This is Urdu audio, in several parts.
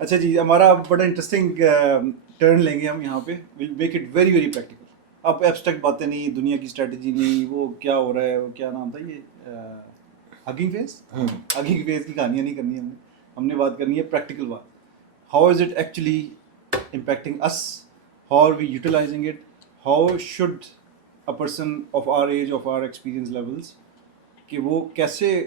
اچھا جی، ہمارا بڑا انٹرسٹنگ ٹرن لیں گے ہم یہاں پہ. Will make it very very practical. اب ایبسٹریکٹ باتیں نہیں، دنیا کی اسٹریٹجی نہیں، وہ کیا ہو رہا ہے، وہ کیا نام تھا یہ ہگنگ فیس. ہگنگ فیس کی کہانیاں نہیں کرنی ہم نے بات کرنی ہے پریکٹیکل بات. How is it actually impacting اس، how are we utilising it, how should a person of our age, of our experience levels, کہ وہ کیسے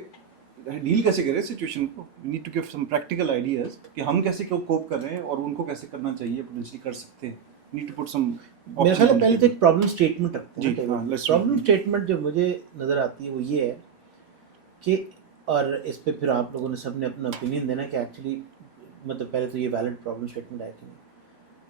ڈیل کیسے کرے سچویشن کو. We need to give some practical ideas کہ ہم کیسے کوپ کر رہے ہیں اور ان کو کیسے کرنا چاہیے، پوٹینشلی کر سکتے ہیں. نیڈ ٹو پٹ سم میرا خیال ہے پہلے تو ایک پرابلم اسٹیٹمنٹ رکھتے ہیں جی ہاں. پرابلم اسٹیٹمنٹ جو مجھے نظر آتی ہے وہ یہ ہے کہ، اور اس پہ پھر آپ لوگوں نے سب نے اپنا اوپینین دینا کہ ایکچولی مطلب پہلے تو یہ ویلڈ پرابلم اسٹیٹمنٹ ہے کہ نہیں.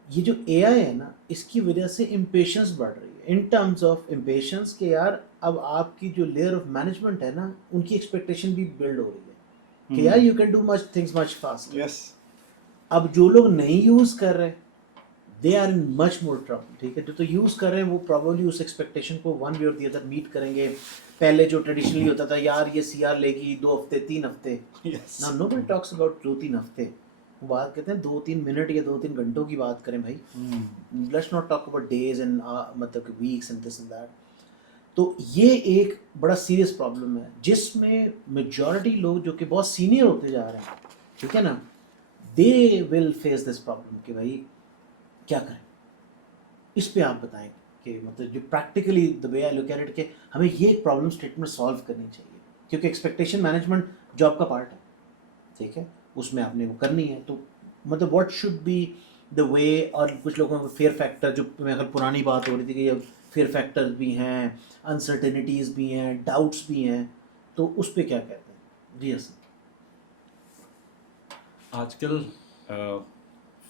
یہ جو اے آئی ہے نا، اس کی وجہ سے امپیشنس بڑھ رہی ہے ان ٹرمز آف امپیشنس، کہ یار اب آپ کی جو لیئر آف مینجمنٹ ہے نا، ان کی ایکسپیکٹیشن بھی بلڈ ہو رہی ہے کہ یار you can do much things much fast. Yes. اب جو لوگ نہیں یوز کر رہے they are in much more trouble. ٹھیک ہے، جو تو یوز کر رہے ہیں وہ پرابیبلی اس ایکسپیکٹیشن کو ون وے اور دی ادر میٹ کریں گے. پہلے جو ٹریڈیشنلی ہوتا تھا یار یہ سی آر لے گی 2 ہفتے 3 ہفتے، نا نو بڈی ٹاکس اباؤٹ 2-3 ہفتے. وہ بات کہتے ہیں 2-3 منٹ یا 2-3 گھنٹوں کی بات کریں بھائی. Let's not talk about days and مطلب کہ weeks and this and that. تو یہ ایک بڑا سیریس پرابلم ہے جس میں میجورٹی لوگ جو کہ بہت سینئر ہوتے جا رہے ہیں، ٹھیک ہے نا، دے ول فیس دس پرابلم کہ بھائی کیا کریں. اس پہ آپ بتائیں کہ مطلب جو practically the way I look at it کہ ہمیں یہ ایک پرابلم اسٹیٹمنٹ سالو کرنی چاہیے، کیونکہ ایکسپیکٹیشن مینجمنٹ جاب کا پارٹ ہے. ٹھیک ہے، اس میں آپ نے وہ کرنی ہے. تو مطلب واٹ شوڈ بی دا وے. اور کچھ لوگوں کو فیئر فیکٹر، جو میرے خیال پرانی بات ہو رہی تھی کہ یہ فیئر فیکٹر بھی ہیں، انسرٹینٹیز بھی ہیں، ڈاؤٹس بھی ہیں، تو اس پہ کیا کہتے ہیں؟ جی حسن. آج کل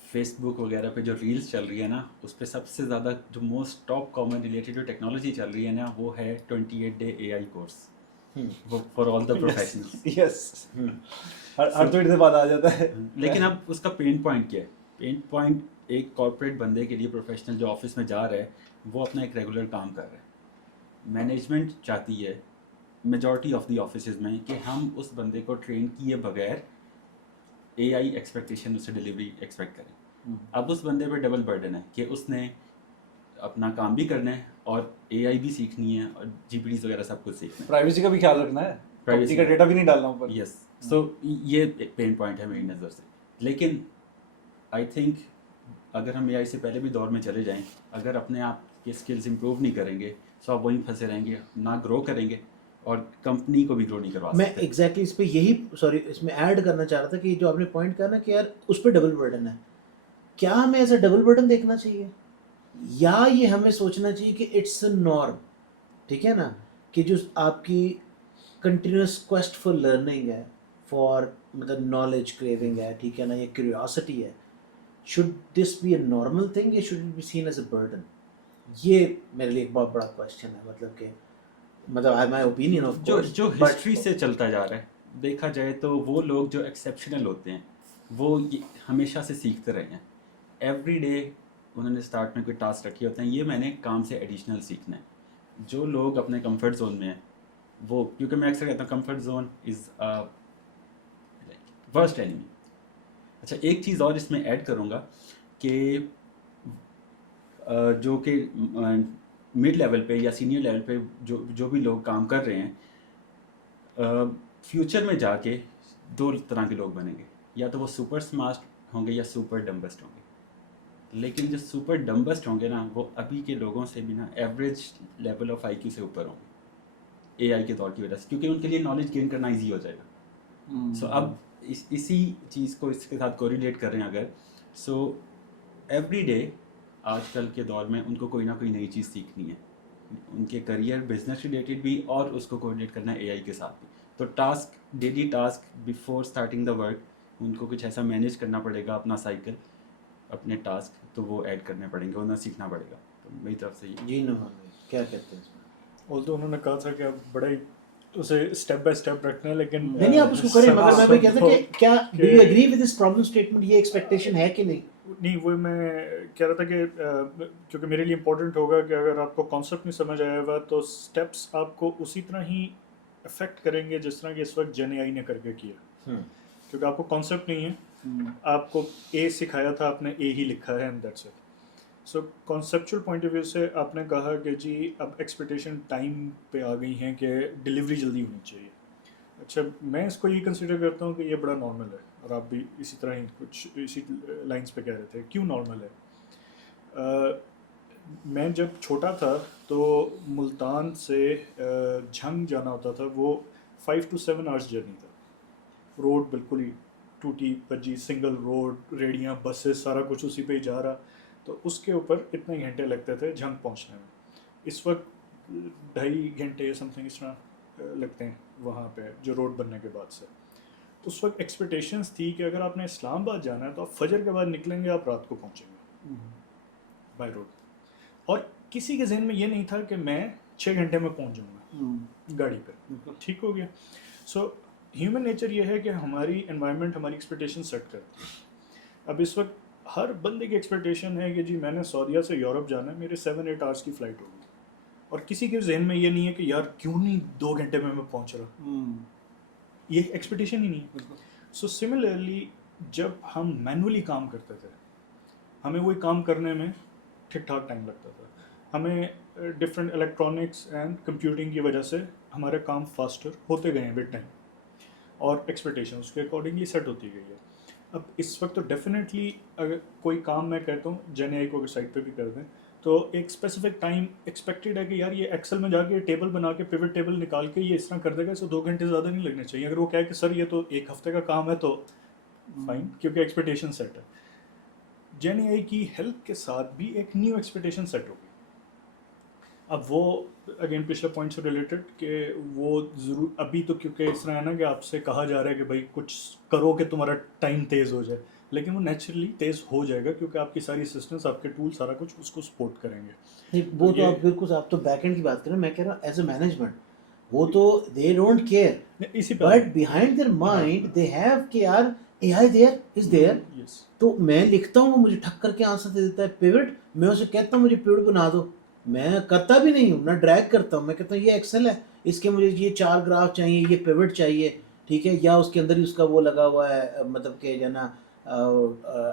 فیس بک وغیرہ پہ جو ریلز چل رہی ہے نا، اس پہ سب سے زیادہ جو موسٹ ٹاپ کامن ریلیٹڈ جو ٹیکنالوجی چل رہی ہے نا، وہ ہے 28 day A I course for all the professionals. Yes. ہر تھوڑی دیر بعد آ جاتا ہے. لیکن اب اس کا پین پوائنٹ کیا ہے؟ پین پوائنٹ ایک کارپوریٹ بندے کے لیے، پروفیشنل جو آفس میں جا رہا ہے، وہ اپنا ایک ریگولر کام کر رہا ہے. مینجمنٹ چاہتی ہے میجورٹی آف دی آفیسز میں کہ ہم اس بندے کو ٹرین کیے بغیر اے آئی ایکسپیکٹیشن اس سے ڈلیوری ایکسپیکٹ کریں. اب اس بندے پہ ڈبل برڈن ہے کہ اس نے اپنا کام بھی کرنا ہے اور اے آئی بھی سیکھنی ہے اور جی پی ڈیز وغیرہ سب کچھ سیکھنا ہے. پرائیویسی کا بھی خیال رکھنا ہے، پرائیویسی کا ڈیٹا بھی نہیں ڈالنا اوپر. یس. سو یہ ایک پین پوائنٹ ہے میری نظر سے. لیکن آئی تھنک اگر ہم اے آئی سے پہلے بھی دور میں چلے جائیں، اگر اپنے آپ کے اسکلز امپروو نہیں کریں گے تو آپ وہیں پھنسے رہیں گے، نہ گرو کریں گے اور کمپنی کو بھی گرو نہیں کروا میں سکتے. ایگزیکٹلی اس پہ یہی اس میں ایڈ کرنا چاہ رہا تھا کہ جو آپ نے پوائنٹ کہا نا کہ یار اس پہ ڈبل برڈن ہے، کیا ہمیں ایسا ڈبل برڈن دیکھنا چاہیے، یا یہ ہمیں سوچنا چاہیے کہ اٹس اے نارم. ٹھیک ہے نا، کہ جو آپ کی کنٹینیوس کویسٹ فار لرننگ ہے، فار مطلب نالج کریونگ ہے، ٹھیک ہے نا، یہ کیوریاسٹی ہے، should this be a normal thing یا should it be seen as a burden? یہ میرے لیے ایک بہت بڑا کویشچن ہے. مطلب کہ مطلب مائی اوپینین آف کورس، جو ہسٹری سے چلتا جا رہا ہے، دیکھا جائے تو وہ لوگ جو ایکسیپشنل ہوتے ہیں وہ ہمیشہ سے سیکھتے رہے ہیں. ایوری ڈے انہوں نے اسٹارٹ میں کوئی ٹاسک رکھے ہوتے ہیں، یہ میں نے کام سے ایڈیشنل سیکھنا ہے. جو لوگ اپنے کمفرٹ زون میں ہیں وہ، کیونکہ میں اکثر کہتا ہوں comfort zone is worst enemy. اچھا ایک چیز اور اس میں ایڈ کروں گا کہ جو کہ مڈ لیول پہ یا سینئر لیول پہ جو بھی لوگ کام کر رہے ہیں، فیوچر میں جا کے 2 طرح کے لوگ بنیں گے. یا تو وہ سپر اسمارٹ ہوں گے یا سپر ڈمبسٹ ہوں گے. لیکن جو سپر ڈمبسٹ ہوں گے نا، وہ ابھی کے لوگوں سے بھی نا ایوریج لیول آف آئی کیو سے اوپر ہوں گے اے آئی کے دور کی وجہ سے، کیونکہ ان کے لیے نالج گین کرنا ایزی ہو جائے گا. سو اب اسی چیز کو اس کے ساتھ کوریلیٹ کر رہے ہیں اگر، سو ایوری ڈے آج کل کے دور میں ان کو کوئی نہ کوئی نئی چیز سیکھنی ہے، ان کے کریئر بزنس ریلیٹڈ بھی، اور اس کو کوآرڈینیٹ کرنا ہے اے آئی کے ساتھ بھی. تو task, daily task before starting the work, ان کو کچھ ایسا مینیج کرنا پڑے گا اپنا سائیکل، اپنے ٹاسک، تو وہ ایڈ کرنے پڑیں گے، انہیں سیکھنا پڑے گا. تو میری طرف سے یہ. جی نوحان بھائی کیا کہتے ہیں اس میں؟ تو انہوں نے کہا تھا کہ اب بڑا ہی اسے اسٹیپ بائی اسٹیپ رکھنا ہے، لیکن نہیں آپ اس کو کریں، مگر میں کہتا ہوں کہ کیا do you agree with this problem statement? یہ ایکسپیکٹیشن ہے کہ نہیں؟ نہیں، وہ میں کہہ رہا تھا کہ کیونکہ میرے لیے امپورٹنٹ ہوگا کہ اگر آپ کو کانسیپٹ نہیں سمجھ آیا ہوا تو اسٹیپس آپ کو اسی طرح ہی افیکٹ کریں گے جس طرح کہ اس وقت جن اے آئی نے کر کے کیا. کیونکہ آپ کو کانسیپٹ نہیں ہے آپ کو اے سکھایا تھا, آپ نے اے ہی لکھا ہے, and that's it. So conceptual point of view سے آپ نے کہا کہ جی اب ایکسپیکٹیشن ٹائم پہ آ گئی ہیں کہ ڈلیوری جلدی ہونی چاہیے. اچھا, میں اس کو یہ کنسیڈر کرتا ہوں کہ یہ بڑا نارمل ہے, اور آپ بھی اسی طرح ہی کچھ اسی لائنس پہ کہہ رہے تھے. کیوں نارمل ہے؟ میں جب چھوٹا تھا تو ملتان سے جھنگ جانا ہوتا تھا, وہ 5 to 7 hours جرنی تھا. روڈ بالکل ہی ٹوٹی پجی, سنگل روڈ, ریڑیاں, بسز, سارا کچھ اسی پہ ہی جا رہا. تو اس کے اوپر اتنے گھنٹے لگتے تھے جھنگ پہنچنے میں. اس وقت 2.5 گھنٹے سم تھنگ اس طرح لگتے ہیں وہاں پہ, جو روڈ بننے کے بعد سے. اس وقت ایکسپیکٹیشنس تھی کہ اگر آپ نے اسلام آباد جانا ہے تو آپ فجر کے بعد نکلیں گے, آپ رات کو پہنچیں گے بائی روڈ. اور کسی کے ذہن میں یہ نہیں تھا کہ میں 6 گھنٹے میں پہنچ جاؤں گا گاڑی پہ. ٹھیک ہو گیا. سو ہیومن نیچر یہ ہے کہ ہماری انوائرمنٹ ہماری ایکسپیکٹیشن سیٹ کرتی ہے. اب اس وقت ہر بندے کی ایکسپیکٹیشن ہے کہ جی میں نے سعودیہ سے یورپ جانا ہے, میرے 7-8 hours کی فلائٹ ہوگی, اور کسی کے ذہن میں یہ نہیں ہے کہ یار کیوں نہیں 2 گھنٹے میں پہنچ رہا. یہ ایکسپیکٹیشن ہی نہیں ہے. سو سملرلی جب ہم مینولی کام کرتے تھے, ہمیں وہی کام کرنے میں ٹھیک ٹھاک ٹائم لگتا تھا. ہمیں ڈفرینٹ الیکٹرانکس اینڈ کمپیوٹنگ کی وجہ سے ہمارے کام فاسٹر ہوتے گئے ہیں ود ٹائم, اور ایکسپیکٹیشن اس کے اکارڈنگلی سیٹ ہوتی گئی ہے. اب اس وقت تو ڈیفینیٹلی اگر کوئی کام میں کہتا ہوں جن اے کو اگر سائٹ پہ بھی کر دیں تو ایک اسپیسیفک ٹائم ایکسپیکٹڈ ہے کہ یار یہ ایکسل میں جا کے ٹیبل بنا کے پیوٹ ٹیبل نکال کے یہ اس طرح کر دے گا, سو 2 گھنٹے زیادہ نہیں لگنے چاہیے. اگر وہ کہے کہ سر یہ تو 1 ہفتے کا کام ہے تو فائن, کیونکہ ایکسپیکٹیشن سیٹ ہے. جن اے آئی کی ہیلپ کے ساتھ بھی ایک نیو ایکسپیکٹیشن سیٹ ہوگی. اب وہ اگین پچھلے پوائنٹ سے ریلیٹڈ کہ وہ ضرور ابھی تو کیونکہ اس طرح ہے نا کہ آپ سے کہا جا رہا ہے کہ بھائی کچھ کرو کہ تمہارا ٹائم تیز ہو جائے, لیکن وہ نیچرلی تیز ہو جائے گا کیونکہ آپ کی ساری سسٹمس, آپ کے ٹول, سارا کچھ اس کو سپورٹ کریں گے. نہیں وہ تو آپ بالکل, آپ تو بیک اینڈ کی بات کریں, میں کہہ رہا ہوں ایز اے مینجمنٹ وہ تو دے ڈونٹ کیئر, اسی پہ but behind their mind they have کہ یار اے آئی دیئر از دیئر. تو میں لکھتا ہوں, وہ مجھے ٹھک کر کے آنسر دے دیتا ہے پیوٹ, میں اسے کہتا ہوں مجھے پیوٹ بنا دو, میں کرتا بھی نہیں ہوں, میں ڈریگ کرتا ہوں, میں کہتا ہوں یہ ایکسل ہے, اس کے مجھے یہ 4 گراف چاہیے, یہ پیوٹ چاہیے, ٹھیک ہے, یا اس کے اندر ہی اس کا وہ لگا ہوا ہے, مطلب کہ جو ہے نا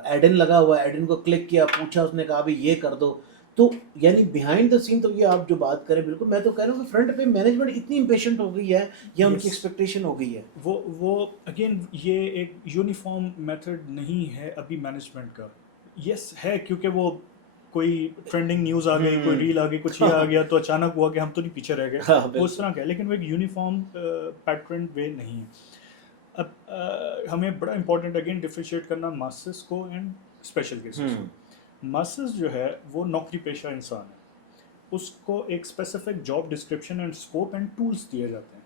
ایڈن لگا ہوا ہے, ایڈن کو کلک کیا, پوچھا, اس نے کہا بھی یہ کر دو. تو یعنی بیہائنڈ دا سین تو یہ آپ جو بات کریں بالکل, میں تو کہہ رہا ہوں کہ فرنٹ پہ مینجمنٹ اتنی امپیشنٹ ہو گئی ہے یا ان کی ایکسپیکٹیشن ہو گئی ہے. وہ اگین یہ ایک یونیفارم میتھڈ نہیں ہے ابھی مینجمنٹ کا. یس ہے, کیونکہ وہ کوئی ٹرینڈنگ نیوز آ گئی, کوئی ریل آ گئی, کچھ یہ آ گیا تو اچانک ہوا کہ ہم تو نہیں پیچھے رہ گئے, وہ اس طرح کا ہے, لیکن وہ ایک یونیفارم پیٹرن وے نہیں ہے. اب ہمیں بڑا امپورٹنٹ اگین ڈفرینشیٹ کرنا ماسز کو اینڈ اسپیشل کیسز کو. ماسز جو ہے وہ نوکری پیشہ انسان ہے, اس کو ایک specific job description and scope and tools دیے جاتے ہیں,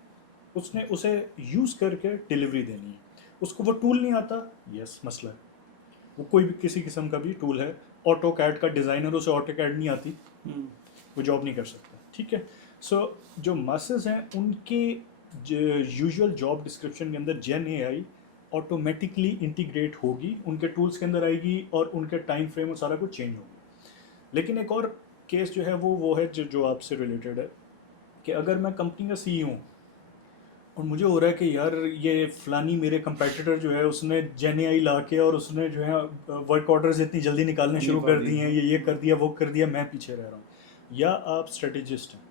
اس نے اسے یوز کر کے ڈلیوری دینی ہے. اس کو وہ ٹول نہیں آتا, یس مسئلہ ہے, وہ کوئی بھی کسی قسم کا بھی ٹول ہے, آٹو کیڈ کا ڈیزائنر اسے آٹو کیڈ نہیں آتی, وہ جاب نہیں کر سکتا. ٹھیک ہے. سو جو ماسز ہیں ان کی یوزول جاب ڈسکرپشن کے اندر جن اے آئی آٹومیٹکلی انٹیگریٹ ہوگی, ان کے ٹولس کے اندر آئے گی, اور ان کے ٹائم فریم اور سارا کچھ چینج ہوگی. لیکن ایک اور کیس جو ہے وہ ہے جو آپ سے ریلیٹڈ ہے, کہ اگر میں کمپنی کا سی ای ہوں اور مجھے ہو رہا ہے کہ یار یہ فلانی میرے کمپیٹیٹر جو ہے اس نے جین اے آئی لا کے اور اس نے جو ہے ورک آرڈرز اتنی جلدی نکالنے شروع کر دی ہیں, یہ کر دیا, وہ کر دیا, میں پیچھے رہ رہا ہوں. یا آپ اسٹریٹجسٹ ہیں,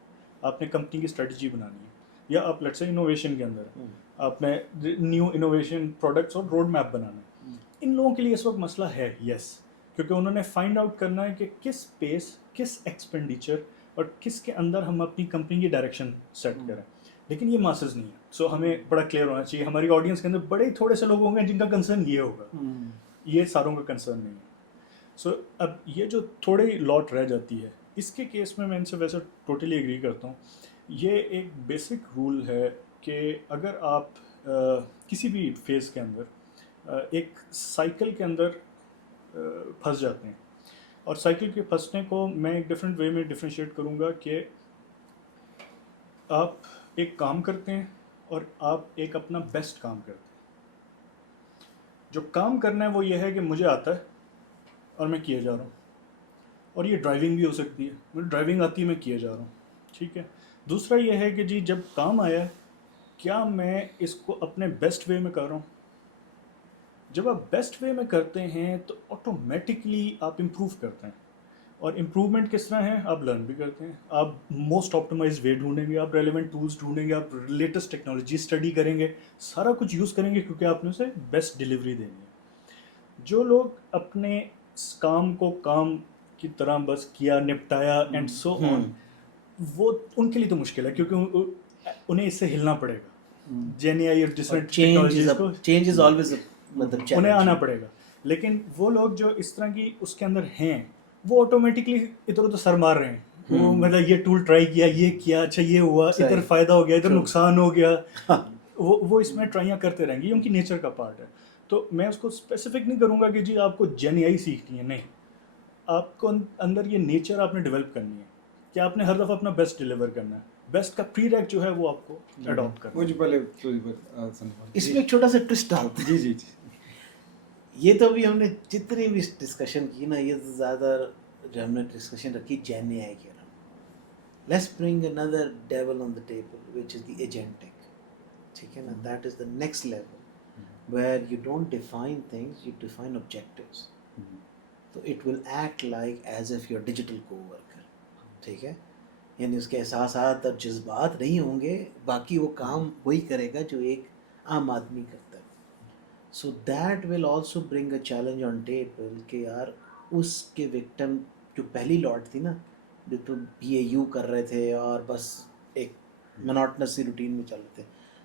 آپ نے کمپنی کی اسٹریٹجی بنانی ہے, یا آپ لیٹس سے انوویشن کے اندر ہیں, آپ نے نیو انوویشن پروڈکٹس اور روڈ میپ بنانا ہے. ان لوگوں کے لیے اس وقت مسئلہ ہے, یس, کیونکہ انہوں نے فائنڈ آؤٹ کرنا ہے کہ کس پیس, کس ایکسپینڈیچر اور کس کے اندر ہم اپنی کمپنی کی ڈائریکشن سیٹ کریں. لیکن یہ ماسز نہیں ہے. سو ہمیں بڑا کلیئر ہونا چاہیے, ہماری آڈینس کے اندر بڑے تھوڑے سے لوگ ہوں گے جن کا کنسرن یہ ہوگا, یہ ساروں کا کنسرن نہیں ہے. سو اب یہ جو تھوڑی لاٹ رہ جاتی ہے, اس کے کیس میں ان سے ویسے ٹوٹلی ایگری کرتا ہوں. یہ ایک بیسک رول ہے کہ اگر آپ کسی بھی فیز کے اندر ایک سائیکل کے اندر پھنس جاتے ہیں, اور سائیکل کے پھنسنے کو میں ایک ڈفرینٹ وے میں ڈفرینشیٹ کروں گا کہ آپ ایک کام کرتے ہیں اور آپ ایک اپنا بیسٹ کام کرتے ہیں. جو کام کرنا ہے وہ یہ ہے کہ مجھے آتا ہے اور میں کیے جا رہا ہوں, اور یہ ڈرائیونگ بھی ہو سکتی ہے, مجھے ڈرائیونگ آتی ہے, میں کیے جا رہا ہوں. ٹھیک ہے. دوسرا یہ ہے کہ جی جب کام آیا ہے, کیا میں اس کو اپنے بیسٹ وے میں کر رہا ہوں, جب آپ بیسٹ وے میں کرتے ہیں تو آٹومیٹکلی آپ امپروو کرتے ہیں. اور امپروومنٹ کس طرح ہے؟ آپ لرن بھی کرتے ہیں, آپ موسٹ آپٹمائز وے ڈھونڈیں گے, آپ ریلیونٹ ٹولس ڈھونڈیں گے, آپ لیٹسٹ ٹیکنالوجی اسٹڈی کریں گے, سارا کچھ یوز کریں گے کیونکہ آپ نے اسے بیسٹ ڈلیوری دینی ہے. جو لوگ اپنے کام کو کام کی طرح بس کیا, نپٹایا اینڈ سو آن, وہ ان کے لیے تو مشکل ہے کیونکہ انہیں اس سے ہلنا پڑے گا. جین آئی اور ڈفرینٹ ٹیکنالوجیز کو چینج از آلویز مطلب انہیں چیلنج. آنا پڑے گا. لیکن وہ لوگ جو اس طرح کی اس کے اندر ہیں وہ آٹومیٹکلی ادھر ادھر سر مار رہے ہیں. وہ مطلب یہ ٹول ٹرائی کیا, یہ کیا, اچھا یہ ہوا, ادھر فائدہ ہو گیا, ادھر نقصان ہو گیا, وہ اس میں ٹرائیاں کرتے رہیں گے. یہ ان کی نیچر کا پارٹ ہے. تو میں اس کو اسپیسیفک نہیں کروں گا کہ جی آپ کو جین آئی سیکھنی ہے, نہیں. آپ کو اندر یہ نیچر آپ نے ڈیولپ کرنی ہے کہ آپ نے ہر دفعہ اپنا بیسٹ ڈیلیور کرنا ہے. بیسٹ کا پری ریک جو ہے وہ آپ کو اڈاپٹ کرنا وہ ہے. جو پہلے اس میں ایک چھوٹا سا ٹوسٹ ڈالتے ہیں. جی یہ تو ابھی ہم نے جتنی بھی ڈسکشن کی نا, یہ زیادہ جو ہم نے ڈسکشن رکھی جین اے آئی کے رہا. لیٹس برنگ اندر devil on the table which is the agentic. ٹھیک ہے نا, that is the next level where you don't define things, you define objectives. تو it will act like as if your digital coworker. ٹھیک ہے, یعنی اس کے احساسات اور جذبات نہیں ہوں گے, باقی وہ کام وہی کرے گا جو ایک عام آدمی کرتا ہے. So that will also bring a challenge on table کہ یار اس کے وکٹم جو پہلی لاٹ تھی نا, جو تو بی اے یو کر رہے تھے اور بس ایک مناٹنس سی روٹین میں چل رہے تھے,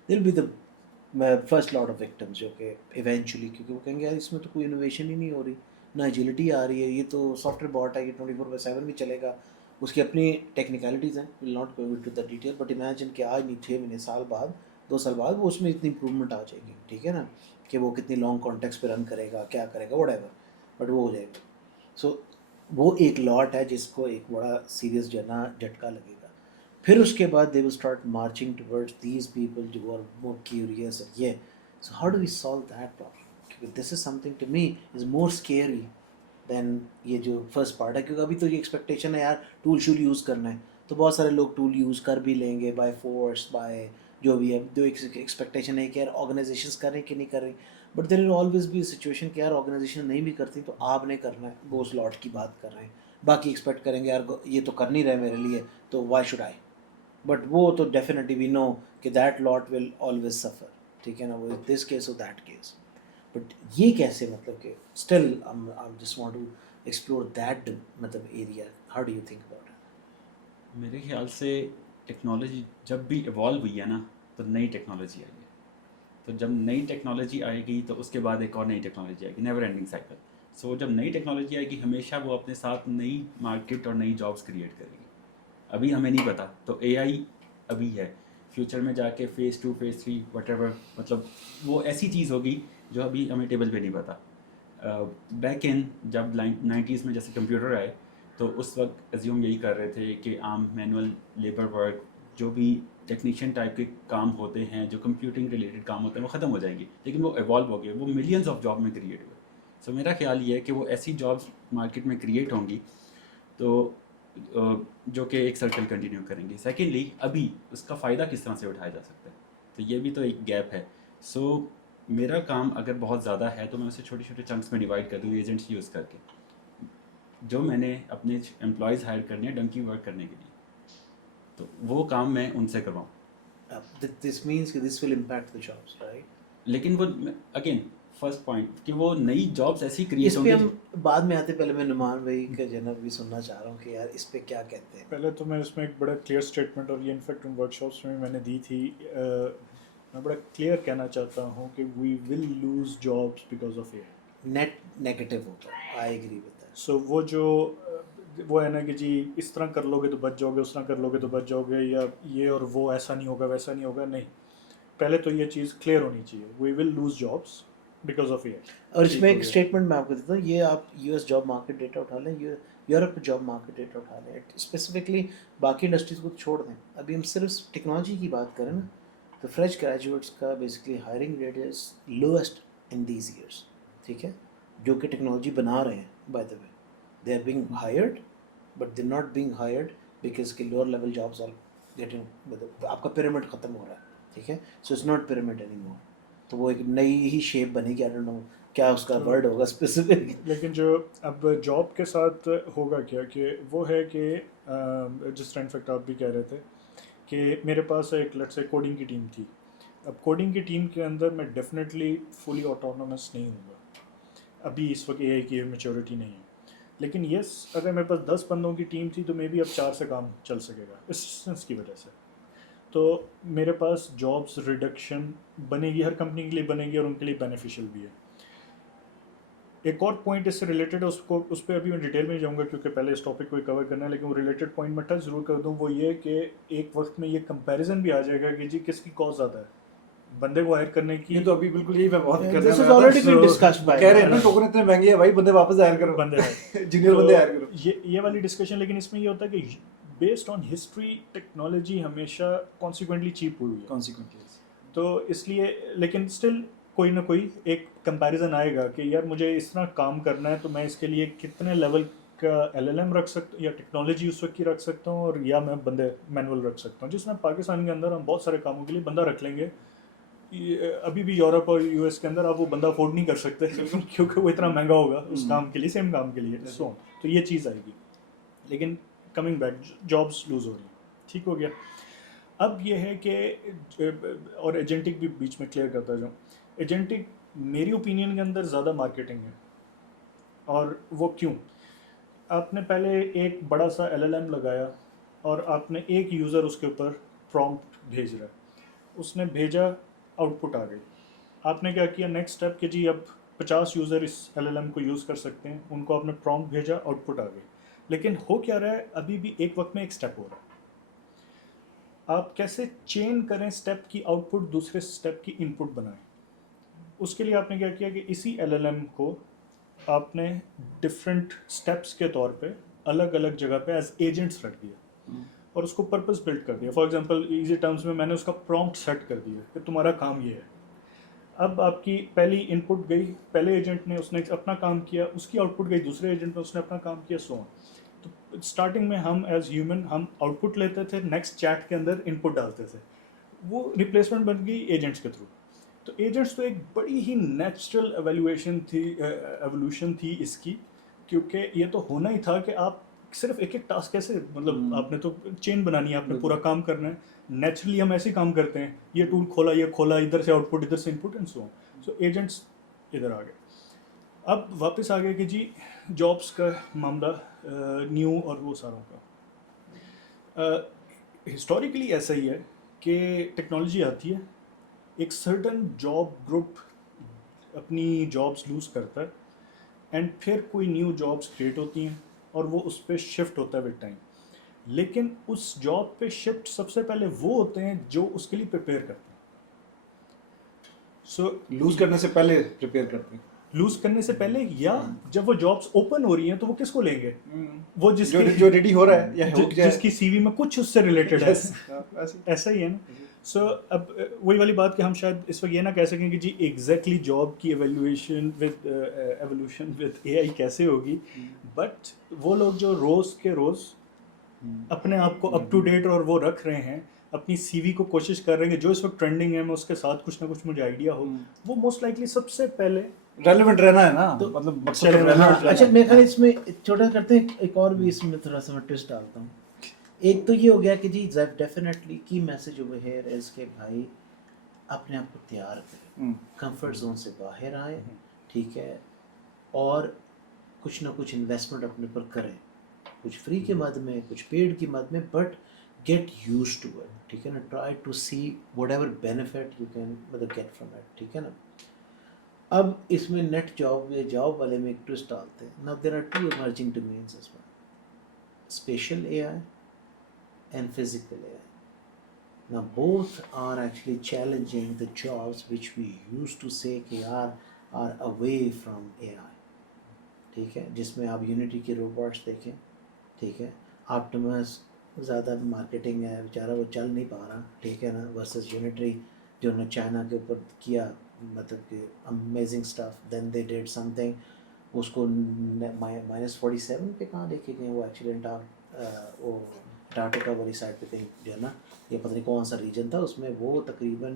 will be the first lot of victims جو کہ ایونچولی, کیونکہ وہ کہیں گے یار اس میں تو کوئی انوویشن ہی نہیں ہو رہی, نہ ایجلٹی آ رہی ہے, یہ تو سافٹ ویئر باٹ ہے, یہ 24/7 بھی چلے گا, اس کی اپنی ٹیکنیکلٹیز ہیں, will not go to the detail, but imagine کہ آج نہیں 6 مہینے, سال بعد, 2 سال بعد وہ اس میں اتنی امپروومنٹ آ جائے گی. ٹھیک ہے نا, کہ وہ کتنی لانگ کانٹیکس پہ رن کرے گا, کیا کرے گا, وٹ ایور, بٹ وہ ہو جائے گا. سو وہ ایک لاٹ ہے جس کو ایک بڑا سیریس جو ہے نا جھٹکا لگے گا. پھر اس کے بعد they will start marching towards these people جو آر مور کیوریس. یہ so how do we solve that problem, کیونکہ this is some thing to me از مور اسکیئری دین یہ جو فرسٹ پارٹ ہے. کیونکہ ابھی تو یہ ایکسپیکٹیشن ہے یار ٹول شول یوز کرنا ہے, تو بہت سارے لوگ ٹول یوز کر بھی لیں گے بائی فورس, بائی جو بھی ہے. جو ایکسپیکٹیشن ہے کہ یار آرگنائزیشنس کر رہی کہ نہیں کر رہی, but there will always be situation کہ یار آرگنائزیشن نہیں بھی کرتی تو آپ نے کرنا ہے, وہ اس لاٹ کی بات کر رہے ہیں. باقی ایکسپیکٹ کریں گے یار یہ تو کر نہیں رہے میرے لیے, تو وائی شوڈ آئی. بٹ وہ تو ڈیفینیٹلی وی نو کہ دیٹ لاٹ ول آلویز سفر. ٹھیک ہے نا, وہ دس کیس اور دیٹ کیس. بٹ یہ کیسے مطلب کہ still I just want to explore that مطلب area, how do you think about it? میرے خیال سے ٹیکنالوجی جب بھی ایوالو ہوئی ہے نا, تو نئی ٹیکنالوجی آئی ہے. تو جب نئی ٹیکنالوجی آئے گی تو اس کے بعد ایک اور نئی ٹیکنالوجی آئے گی, نیور اینڈنگ سائیکل. سو جب نئی ٹیکنالوجی آئے گی ہمیشہ وہ اپنے ساتھ نئی مارکیٹ اور نئی جابس کریٹ کرے گی. ابھی ہمیں نہیں پتہ, تو اے آئی ابھی ہے, فیوچر میں جا کے فیز 2 فیز 3 وٹ ایور, مطلب وہ ایسی چیز ہوگی جو ابھی ہمیں ٹیبل پہ نہیں پتہ. بیک ان جب 90s میں جیسے کمپیوٹر آئے تو اس وقت ایزیوم یہی کر رہے تھے کہ عام مینول لیبر ورک, جو بھی ٹیکنیشین ٹائپ کے کام ہوتے ہیں, جو کمپیوٹنگ ریلیٹڈ کام ہوتے ہیں, وہ ختم ہو جائیں گے. لیکن وہ ایوالو ہو گئے, وہ ملینز آف جاب میں کریٹ ہوئے. سو میرا خیال یہ ہے کہ وہ ایسی جابس مارکیٹ میں کریٹ ہوں گی تو جو کہ ایک سرکل کنٹینیو کریں گے. سیکنڈلی ابھی اس کا فائدہ کس طرح سے اٹھایا جا سکتا ہے, تو یہ بھی تو ایک گیپ ہے. سو میرا کام اگر بہت زیادہ ہے تو میں اسے چھوٹے چھوٹے چنکس میں ڈیوائڈ کر دوں ایجنٹس یوز کر کے, جو میں نے اپنے امپلائیز ہائر کرنے ہیں ڈنکی ورک کرنے کے لیے, تو وہ کام میں ان سے کرواؤں. دس مینس کہ دس ول امپیکٹ دا جابس, رائٹ. لیکن وہ اگین فرسٹ پوائنٹ کہ وہ نئی جابس ایسی کریٹ اس ہوں پہ گی. ہم بعد میں آتے, پہلے میں نعمان بھائی کا جناب بھی سننا چاہ رہا ہوں کہ یار اس پہ کیا کہتے ہیں. پہلے تو میں اس میں ایک بڑا کلیئر اسٹیٹمنٹ, اور یہ انفیکٹ ان ورک شاپس میں میں نے دی تھی, میں بڑا کلیئر کہنا چاہتا ہوں کہ we will lose jobs because of A I. Net negative ہوتا ہے, I agree with that. So وہ جو وہ ہے نا کہ جی اس طرح کر لو گے تو بچ جاؤ گے, اس طرح کر لو گے تو بچ جاؤ گے, یا یہ اور وہ ایسا نہیں ہوگا ویسا نہیں ہوگا, نہیں. پہلے تو یہ چیز کلیئر ہونی چاہیے, we will lose jobs because of A I. اور اس میں ایک اسٹیٹمنٹ میں آپ کو دیتا ہوں, یہ آپ U S job market data اٹھا لیں, یورپ جاب مارکیٹ ڈیٹا اٹھا لیں, اسپیسیفکلی باقی انڈسٹریز کو چھوڑ دیں. ابھی ہم صرف ٹیکنالوجی کی بات کریں نا, تو فریش گریجویٹس کا basically hiring rate is lowest in these years. ٹھیک ہے, جو کہ ٹیکنالوجی بنا رہے ہیں by the way, they are being hired but they not being hired because کہ lower level jobs are getting, آپ کا پیرامڈ ختم ہو رہا ہے. ٹھیک ہے, so it's not pyramid anymore. تو وہ ایک نئی ہی شیپ بنے گی. I don't know کیا اس کا ورڈ ہوگا اسپیسیفک. لیکن جو اب جاب کے ساتھ ہوگا کیا کہ وہ ہے کہ جس طرح انفیکٹ آپ بھی کہہ رہے تھے کہ میرے پاس ایک لیٹس سے کوڈنگ کی ٹیم تھی. اب کوڈنگ کی ٹیم کے اندر میں ڈیفینیٹلی فلی آٹونومس نہیں ہوں گا, ابھی اس وقت AI کی میچورٹی نہیں ہے. لیکن یس اگر میرے پاس 10 بندوں کی ٹیم تھی تو مے بی اب 4 سے کام چل سکے گا اسسٹنس کی وجہ سے. تو میرے پاس جابس ریڈکشن بنے گی, ہر کمپنی کے لیے بنے گی اور ان کے لیے بینیفیشیل بھی ہے. ایک اور پوائنٹ اس سے ریلیٹڈ ہے, اس پہ ابھی میں ڈیٹیل میں جاؤں گا کیونکہ پہلے اس ٹاپک کو ہی کور کرنا ہے, لیکن وہ ریلیٹڈ پوائنٹ میں ٹچ ضرور کر دوں. وہ یہ کہ ایک وقت میں یہ کمپیریزن بھی آ جائے گا کہ جی کس کی کاسٹ زیادہ ہے بندے کو ہائر کرنے کی. یہ تو ابھی بالکل یہی میں بات کرنے This is والا already تھا. been discussed by کہہ رہے ہیں نا ٹوکن اتنے مہنگے ہیں بھائی, بندے واپس ہائر کرو, بندے جونیئر بندے ہائر کرو. یہ والی ڈسکشن. لیکن اس میں یہ ہوتا ہے کہ بیسڈ آن ہسٹری ٹیکنالوجی ہمیشہ کانسیکوینٹلی چیپ ہوئی ہے, کانسیکوینٹلی. تو اس لیے لیکن اسٹل کوئی نہ کوئی ایک کمپیریزن آئے گا کہ یار مجھے اس طرح کام کرنا ہے تو میں اس کے لیے کتنے لیول کا LLM رکھ سکتا ہوں یا ٹیکنالوجی اس وقت کی رکھ سکتا ہوں, اور یا میں بندے مینول رکھ سکتا ہوں. جس میں پاکستان کے اندر ہم بہت سارے کاموں کے لیے بندہ رکھ لیں گے, ابھی بھی یورپ اور US کے اندر آپ وہ بندہ افورڈ نہیں کر سکتے کیونکہ وہ اتنا مہنگا ہوگا اس کام کے لیے, سیم کام کے لیے. تو یہ چیز آئے گی. لیکن کمنگ بیک, جابس لوز ہو رہی ہیں, ٹھیک ہو گیا. اب یہ ہے کہ اور ایجنٹک بھی بیچ میں کلیئر کرتا جاؤں. ایجنٹک میری اوپینین کے اندر زیادہ مارکیٹنگ ہے, اور وہ کیوں؟ آپ نے پہلے ایک بڑا سا LLM لگایا اور آپ نے ایک یوزر اس کے اوپر پرومپٹ بھیج رہا ہے, اس نے بھیجا, آؤٹ پٹ آ گئی. آپ نے کیا کیا نیکسٹ اسٹیپ کہ جی اب 50 یوزر اس LLM کو یوز کر سکتے ہیں, ان کو آپ نے پرومپٹ بھیجا, آؤٹ پٹ آ گئی. لیکن ہو کیا رہا ہے, ابھی بھی ایک وقت میں ایک اسٹیپ ہو رہا ہے. آپ کیسے چین کریں اسٹیپ کی آؤٹ پٹ دوسرے اسٹیپ کی ان پٹ بنائیں. اس کے لیے آپ نے کیا کیا کہ اسی LLM کو آپ نے ڈفرینٹ اسٹیپس کے طور پہ الگ الگ جگہ پہ ایز ایجنٹس رکھ دیا اور اس کو پرپز بلڈ کر دیا. فار ایگزامپل ایزی ٹرمز میں نے اس کا پرومپٹ سیٹ کر دیا کہ تمہارا کام یہ ہے. اب آپ کی پہلی ان پٹ گئی پہلے ایجنٹ نے, اس نے اپنا کام کیا, اس کی آؤٹ پٹ گئی دوسرے ایجنٹ نے, اس نے اپنا کام کیا, سو آن. تو اسٹارٹنگ میں ہم ایز ہیومن ہم آؤٹ پٹ لیتے تھے, نیکسٹ چیٹ کے اندر ان پٹ ڈالتے تھے, وہ ریپلیسمنٹ بن گئی ایجنٹس کے تھرو. تو ایجنٹس تو ایک بڑی ہی نیچرل ایولیوشن تھی اس کی, کیونکہ یہ تو ہونا ہی تھا کہ آپ صرف ایک ایک ٹاسک کیسے, مطلب آپ نے تو چین بنانی ہے, آپ نے پورا کام کرنا ہے. نیچرلی ہم ایسے کام کرتے ہیں, یہ ٹول کھولا, یہ کھولا, ادھر سے آؤٹ پٹ, ادھر سے ان put and so on. So agents ادھر آ گئے. اب واپس آ گئے کہ جی جابس کا معاملہ, نیو اور وہ ساروں کا. ہسٹوریکلی ایسا ہی ہے کہ ٹیکنالوجی آتی ہے, ایک سرٹن جاب گروپ اپنی جابس لوز کرتا ہے, اینڈ پھر کوئی نیو جابس کریٹ ہوتی ہیں اور وہ اس پہ شفٹ ہوتا ہے ود ٹائم. لیکن اس جاب پہ شفٹ سب سے پہلے وہ ہوتے ہیں جو اس کے لیے پریپیئر کرتے ہیں. سو لوز کرنے سے پہلے پریپیئر کرتے ہیں, لوز کرنے سے پہلے, یا جب وہ جابس اوپن ہو رہی ہیں تو وہ کس کو لیں گے, وہ جس جو ریڈی ہو رہا ہے یا جس کی CV میں کچھ اس سے ریلیٹڈ ہے. ایسا ہی ہے نا. سو اب وہی والی بات کہ ہم شاید اس وقت یہ نہ کہہ سکیں کہ جی ایگزیکٹلی جاب کی ایولیوشن ود AI کیسے ہوگی, بٹ وہ لوگ جو روز کے روز اپنے آپ کو اپ ٹو ڈیٹ اور وہ رکھ رہے ہیں, اپنی CV کو کوشش کر رہے ہیں کہ جو اس وقت ٹرینڈنگ ہے میں اس کے ساتھ کچھ نہ کچھ مجھے آئیڈیا ہو, وہ موسٹ لائکلی سب سے پہلے ریلیونٹ رہنا ہے نا, مطلب اچھا میرے خیال اس میں چھوٹا کرتے ہیں ایک اور بھی, اس میں تھوڑا سا میں ٹوسٹ ڈالتا ہوں. ایک تو یہ ہو گیا کہ جی ڈیفینیٹلی کی میسج اوور ہیئر از کہ بھائی اپنے آپ کو تیار کریں, کمفرٹ زون سے باہر آئیں, ٹھیک ہے, اور کچھ نہ کچھ انویسٹمنٹ اپنے پر کریں, کچھ فری کی مد میں, کچھ پیڈ کی مد میں, but get used to it, ٹھیک ہے نا. Try to see whatever benefit you can مطلب گیٹ فرام اٹ, ٹھیک ہے نا. اب اس میں نیٹ جاب یا جاب والے میں ایک ٹوسٹ ڈالتے ہیں. Now there are 2 emerging domains as well, spatial AI and physical AI. Now both are actually challenging the jobs which we used to say کہ are away from AI, ٹھیک ہے, جس میں آپ یونٹی کے روبوٹس دیکھیں, ٹھیک ہے, آپٹیمس زیادہ مارکیٹنگ ہے بیچارہ, وہ چل نہیں پا رہا, ٹھیک ہے نا, ورسز یونٹری جو انہوں نے چائنا کے اوپر کیا, مطلب کہ amazing stuff. Then they did something, اس کو -47 پہ کہاں لے کے گئے وہ ایکچولی, وہ انٹارکٹیکا والی سائڈ پہ کہیں جو ہے نا, یہ پتہ نہیں کون سا ریجن تھا, اس میں وہ تقریباً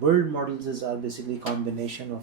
world models are basically combination of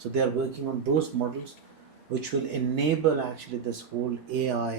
so they are working on those models which will enable actually this whole AI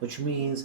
which means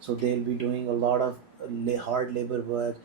so they'll be doing a lot of hard labor work,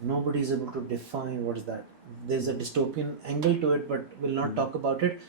Nobody is able to define what is that. There's a dystopian angle to it, but we'll not talk about it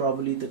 probably the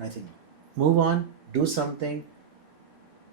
I think move on, do something।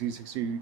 360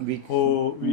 Week.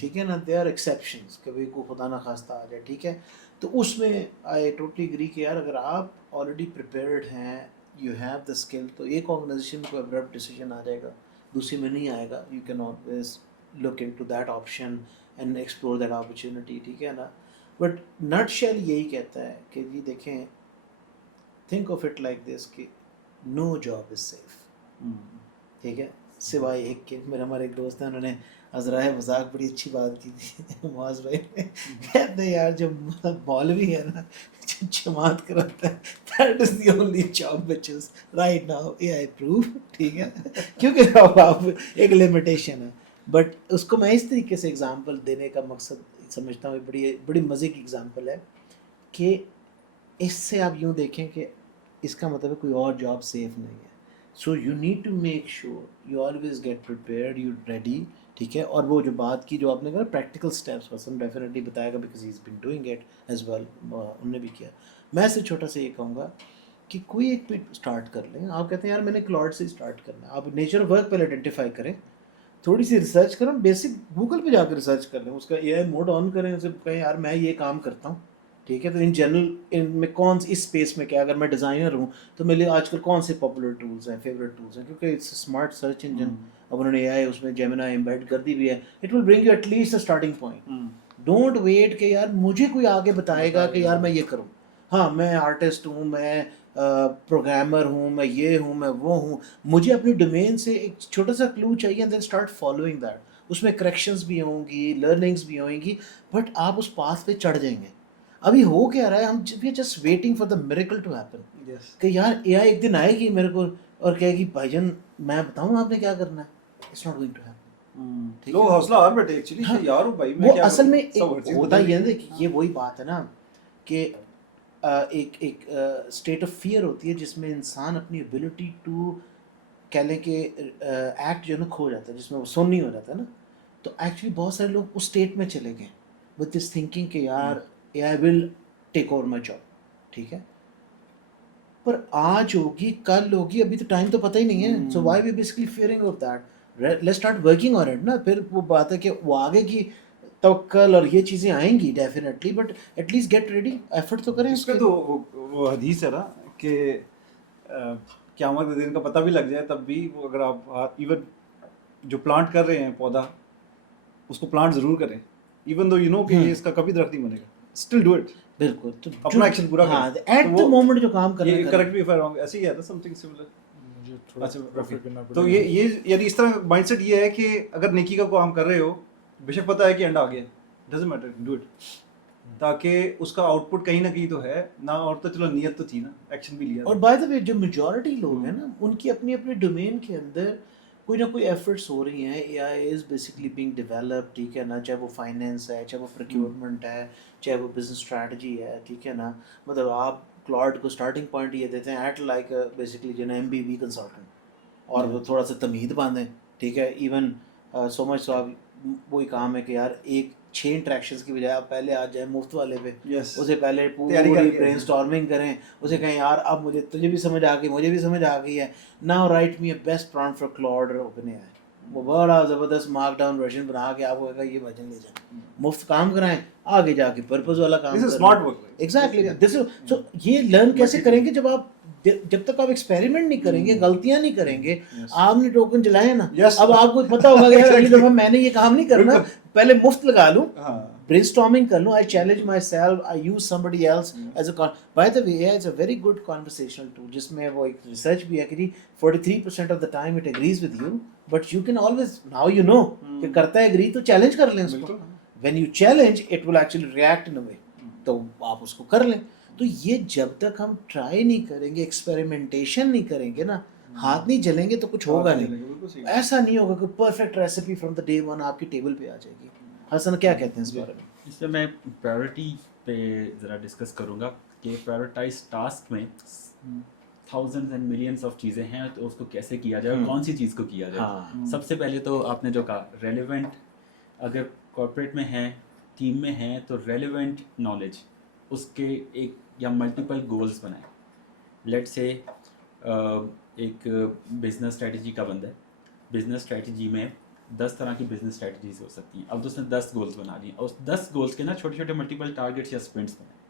ٹھیک ہے نا, دے آر ایکسیپشنس, کبھی کو خدا نہ خواستہ آ جائے, ٹھیک ہے. تو اس میں آئی ٹوٹلی اگری کہ یار اگر آپ آلریڈی پریپیئرڈ ہیں, یو ہیو دا اسکل, تو ایک آرگنائزیشن کو ابرپٹ ڈیسیجن آ جائے گا, دوسری میں نہیں آئے گا. You can always look into that option and explore that opportunity, ٹھیک ہے نا. بٹ نٹ شیل یہی کہتا ہے کہ جی دیکھیں, think of it like this کہ نو جاب از سیف, ٹھیک ہے, سوائے ایک کے. میرے ہمارے ایک دوست ہیں, انہوں نے عذرائے مذاق بڑی اچھی بات کی تھی معاذ بھائی نے, کہتے ہیں یار جو مولوی ہے نا, جو جماعت کراتا ہے, that is the only job which is right now a I proof, ٹھیک ہے, کیونکہ اب آپ ایک لمیٹیشن ہے. بٹ اس کو میں اس طریقے سے اگزامپل دینے کا مقصد سمجھتا ہوں, بڑی مزے کی اگزامپل ہے کہ اس سے آپ یوں دیکھیں کہ اس کا مطلب ہے کوئی اور جاب سیف نہیں ہے. So you need to make sure you always get prepared, you ready, ٹھیک ہے. اور وہ جو بات کی جو آپ نے کہا پریکٹیکل اسٹیپس, پرسن ڈیفینیٹلی بتائے گا because he is been doing it as well, انہوں نے بھی کیا. میں سے چھوٹا سا یہ کہوں گا کہ کوئی ایک پہ اسٹارٹ کر لیں. آپ کہتے ہیں یار میں نے کلاؤڈ سے اسٹارٹ کرنا ہے, آپ نیچر آف ورک پہلے آئیڈینٹیفائی کریں, تھوڑی سی ریسرچ کریں, بیسک گوگل پہ جا کے ریسرچ کر لیں, اس کا اے آئی موڈ آن کریں, اسے کہیں یار میں یہ کام کرتا ہوں, ٹھیک ہے. تو ان جنرل ان میں کون اس اسپیس میں کیا, اگر میں ڈیزائنر ہوں تو میرے لیے آج کل کون سے پاپولر ٹولس ہیں, فیوریٹ ٹولس ہیں, کیونکہ اٹس اسمارٹ سرچ انجن. اب انہوں نے اے آئی اس میں جیمنائی ایمبیڈ کر دی ہوئی ہے. It will bring you at least a starting point. Don't wait کہ یار مجھے کوئی آگے بتائے گا کہ یار میں یہ کروں, ہاں میں آرٹسٹ ہوں, میں پروگرامر ہوں, میں یہ ہوں, میں وہ ہوں, مجھے اپنی ڈومین سے ایک چھوٹا سا کلو چاہیے, and then start following that. اس میں کریکشنز بھی ہوں گی, لرننگس بھی ہوئیں گی, بٹ آپ اس پاس پہ چڑھ جائیں گے. ابھی ہو کیا رہا ہے, ہم just waiting for the miracle to happen, کہ یار اے آئی ایک دن آئے گی میرے کو اور کہے گی بھائی جان میں بتاؤں آپ نے کیا کرنا ہے. It's not going to happen. لوگ حوصلہ ہار بیٹھے ایکچولی کہ یار بھائی میں وہ کیا اصل میں ہوتا یہ یہ ہے, یہ وہی بات ہے نا کہ ایک اسٹیٹ آف فیئر ہوتی ہے جس میں انسان اپنی ایبلٹی ٹو کہہ لیں کہ ایکٹ جو ہے نا کھو جاتا ہے, جس میں وہ سن نہیں ہو جاتا ہے نا. تو ایکچولی بہت سارے لوگ اس اسٹیٹ میں چلے گئے وتھ دس تھنکنگ کہ یار اے آئی ول ٹیک اوور مائی جاب, ٹھیک ہے. پر آج ہوگی کل ہوگی, ابھی تو ٹائم تو پتہ ہی نہیں ہے. So why we basically fearing of that, let's start working on it نا. پھر وہ بات ہے کہ وہ آگے کی توکل اور یہ چیزیں آئیں گی definitely, but at least get ready, effort تو کریں. اس کا تو وہ حدیث ہے نا کہ قیامت کے دن کا پتہ بھی لگ جائے تب بھی وہ, اگر آپ ایون جو پلانٹ کر رہے ہیں پودا, اس کو پلانٹ ضرور کریں, ایون دو یو نو کہ اس کا کبھی درخت نہیں بنے گا, اسٹل ڈو اٹ. بالکل, اپنا ایکشن پورا ہاں کریں. ایٹ دا مومنٹ جو کام کرنا ہے, correct me if I wrong, ایسے ہی ہے نا سم تھنگ سملر. مجھے تھوڑا ریفر کرنا پڑے گا. تو یہ یعنی اس طرح مائنڈ سیٹ یہ ہے کہ اگر نیکی کا کام کر رہے ہو, بے شک پتہ ہے کہ اینڈ آ گیا, ڈزنٹ میٹر, ڈو اٹ, تاکہ اس کا آؤٹ پٹ کہیں نہ کہیں تو ہے نا. اور تو چلو نیت تو تھی نا, ایکشن بھی لیا. اور بائی دا وے جو میجورٹی لوگ ہیں نا, ان کی اپنی اپنی ڈومین کے اندر کوئی نہ کوئی ایفرٹس ہو رہی ہیں. اے آئی از بیسکلی بینگ ڈیولپ, ٹھیک ہے نا, چاہے وہ فائنینس ہے, چاہے وہ پروکیورمنٹ ہے, چاہے وہ بزنس اسٹریٹجی ہے, ٹھیک ہے نا. مطلب آپ کلاؤڈ کو اسٹارٹنگ پوائنٹ یہ دیتے ہیں ایٹ لائک بیسکلی جو نا MBB کنسلٹنٹ, اور وہ تھوڑا سا تمہید باندھیں, ٹھیک ہے. ایون سو مچ, سو آپ وہی کام ہے کہ یار ایک 6 انٹریکشنز کی بجائے آپ پہلے آ جائیں مفت والے پہ, اسے پہلے پوری برین اسٹارمنگ کریں, اسے کہیں یار اب مجھے تجھے بھی سمجھ آ گئی, مجھے بھی سمجھ آ گئی ہے, now write me a best prompt for Claude Open A I. وہ بڑا زبردست مارک ڈاؤن ورژن بنا کے آپ کو کہا یہ بھجن لے جائیں, مفت کام کرائیں, آگے جا کے پرپز والا کام کریں. Smart work. Exactly this. So یہ لرن کیسے کریں گے جب تک آپ ایکسپیریمنٹ نہیں کریں گے, غلطیاں نہیں کریں گے. آپ نے ٹوکن چلائے نا, اب آپ کو پتہ ہوگا کہ اگلی دفعہ میں نے یہ کام نہیں کرنا, پہلے مفت لگا لوں, برین اسٹارمنگ کر لوں, I challenge myself, I use somebody else as a by the way it's a very good conversational tool, جس میں وہ ایک ریسرچ بھی ہے کہ 43% of the time it agrees with you, but you can always now you know کہ کرتا ہے اگری, تو چیلنج کر لیں اس کو. When you challenge it will actually react in a way, تو آپ اس کو کر لیں. تو یہ جب تک ہم ٹرائی نہیں کریں گے, ایکسپیریمنٹیشن نہیں کریں گے نا, ہاتھ نہیں جلیں گے تو کچھ ہوگا نہیں. ایسا نہیں ہوگا کہ perfect recipe from the day one آپ کی ٹیبل پہ آ جائے گی. حسن کیا کہتے ہیں اس بارے میں؟ اس میں میں پرائیورٹی پہ ذرا ڈسکس کروں گا کہ پرائیورٹائز ٹاسک میں تھاؤزنڈ اینڈ ملینس آف چیزیں ہیں, تو اس کو کیسے کیا جائے, کون سی چیز کو کیا جائے. سب سے پہلے تو آپ نے جو کہا ریلیونٹ, اگر کارپوریٹ میں ہیں, ٹیم میں ہیں, تو ریلیونٹ نالج, اس کے ایک یا ملٹیپل گولز بنائیں. لیٹ سے ایک بزنس اسٹریٹجی کا بندہ ہے, بزنس اسٹریٹجی میں 10 طرح کی بزنس اسٹریٹجیز ہو سکتی ہیں. اب تو اس نے 10 گولز بنا لیے اور اس 10 گولز کے نا چھوٹے چھوٹے ملٹیپل ٹارگیٹس یا اسپرنٹس بنائے.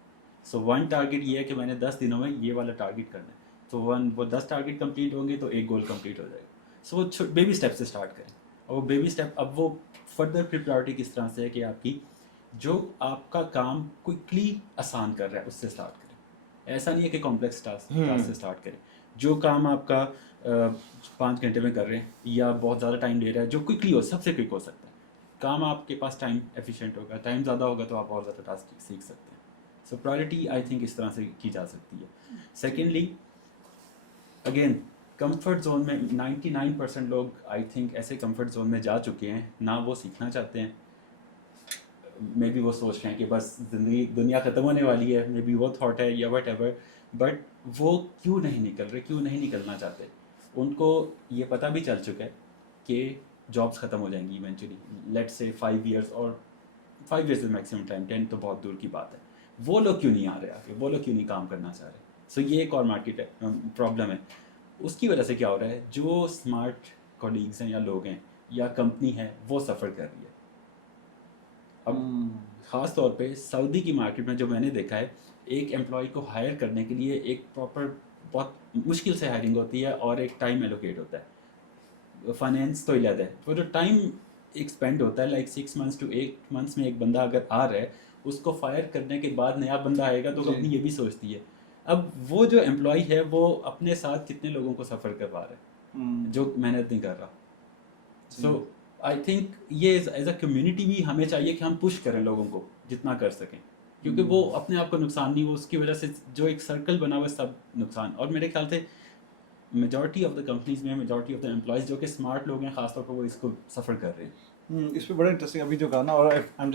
سو 1 ٹارگیٹ یہ ہے کہ میں نے 10 دنوں میں یہ والا ٹارگیٹ کرنا ہے. تو وہ 10 ٹارگیٹ کمپلیٹ ہوں گے تو ایک گول کمپلیٹ ہو جائے گا. سو وہ بیبی اسٹیپ سے اسٹارٹ کریں اور وہ بیبی اسٹیپ اب وہ فردر پھر پرائورٹی کس طرح سے ہے کہ آپ کی جو آپ کا کام کوئکلی آسان کر رہا ہے اس سے اسٹارٹ کریں. ایسا نہیں ہے کہ کمپلیکس ٹاسک سے اسٹارٹ کریں. جو کام آپ کا 5 گھنٹے میں کر رہے ہیں یا بہت زیادہ ٹائم لے رہا ہے جو کوئکلی ہو سب سے کوئک ہو سکتا ہے. کام آپ کے پاس ٹائم ایفیشینٹ ہوگا, ٹائم زیادہ ہوگا تو آپ اور زیادہ ٹاسک سیکھ سکتے ہیں. سو پرائورٹی آئی تھنک اس طرح سے کی جا سکتی ہے. سیکنڈلی اگین کمفرٹ زون میں 99% لوگ آئی تھنک ایسے کمفرٹ زون میں جا چکے ہیں, نہ وہ سیکھنا چاہتے ہیں. مے بی وہ سوچ رہے ہیں کہ بس زندگی دنیا ختم ہونے والی ہے, مے بی وہ تھاٹ ہے یا وٹ ایور, بٹ وہ کیوں نہیں نکل رہے, کیوں نہیں نکلنا چاہتے. ان کو یہ پتہ بھی چل چکا ہے کہ جابس ختم ہو جائیں گی ایونچولی, لیٹ سے 5 ایئرس اور 5 ایئرس از میکسیمم ٹائم, 10 تو بہت دور کی بات ہے. وہ لوگ کیوں نہیں آ رہے آگے, وہ لوگ کیوں نہیں کام کرنا چاہ رہے. سو یہ ایک اور مارکیٹ ہے پرابلم ہے. اس کی وجہ سے کیا ہو رہا ہے, جو اسمارٹ کولیگز ہیں یا لوگ ہیں یا کمپنی ہے وہ سفر کر رہی ہے. اب خاص طور پہ سعودی کی مارکیٹ میں جو میں نے دیکھا ہے, ایک ایمپلائی کو ہائر کرنے کے لیے ایک پراپر بہت مشکل سے ہائرنگ ہوتی ہے اور ایک ٹائم ایلوکیٹ ہوتا ہے. فائنینس تو علیحدہ ہے, وہ جو ٹائم ایک اسپینڈ ہوتا ہے لائک 6 months to 8 months میں ایک بندہ اگر آ رہا ہے, اس کو فائر کرنے کے بعد نیا بندہ آئے گا تو کمپنی یہ بھی سوچتی ہے اب وہ جو امپلائی ہے وہ اپنے ساتھ کتنے لوگوں کو سفر کروا رہا ہے جو محنت نہیں کر رہا. سو آئی تھنک یہ ایز اے کمیونٹی بھی ہمیں چاہیے کہ ہم پش کریں لوگوں کو جتنا کر سکیں, کیونکہ وہ اپنے آپ کو نقصان نہیں, وہ اس کی وجہ سے جو ایک سرکل بنا ہوا ہے سب نقصان. اور میرے خیال سے میجورٹی آف دا کمپنیز میں میجورٹی آف دا امپلائیز جو کہ اسمارٹ لوگ ہیں خاص طور پر وہ اس کو سفر کر رہے ہیں. اس پہ بڑا انٹرسٹنگ ابھی جو کہا نا, اور